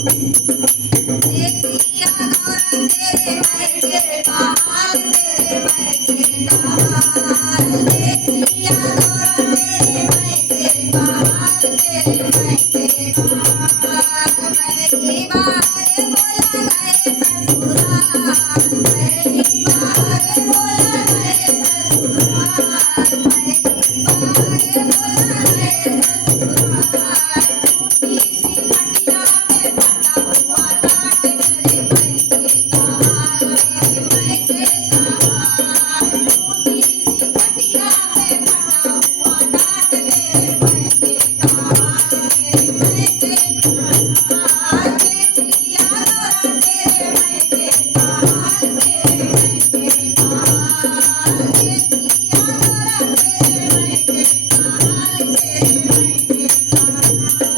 देखिया गौरा तेरे मायके का हाल, तेरे मायके का हाल। देखिया गौरा तेरे मायके का हाल, तेरे मायके का हाल। पहली बार बोला गए ससुराल, पहली बार बोला गए ससुराल, पहली बार बोला गए ससुराल। टूटी सी खटिया पे फटा हुआ टाट, तेरे मायके का हाल, तेरे मायके का हाल। टूटी सी खटिया पे फटा हुआ टाट, तेरे मायके का हाल, तेरे मायके का हाल। देखिया गौरा तेरे मायके का हाल, तेरे मायके का हाल। देखिया गौरा तेरे मायके का हाल, तेरे मायके का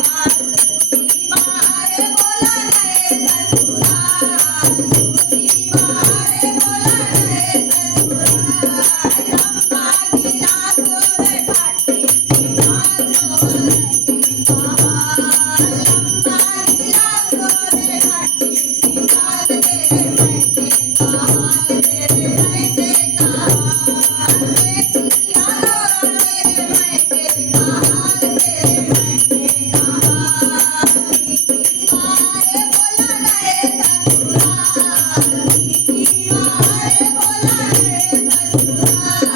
हाल। दूसरी बार बोला गए ससुराल, दूसरी बार बोला गए ससुराल। लंबा गिलास रे काटी सी गाल, लड़के का हाल। लंबा गिलास रे काटी सी गाल, तेरे मायके का हाल, तेरे मायके का हाल। देखिया गौरा तेरे मायके का हाल, तेरे मायके का हाल। तीसरी बार बोला गए ससुराल, तीसरी बार बोला गए ससुराल।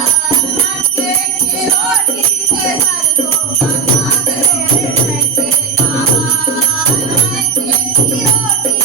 मक्के की रोटी से सरसों का साग, तेरे मायके का हाल। मक्के की रोटी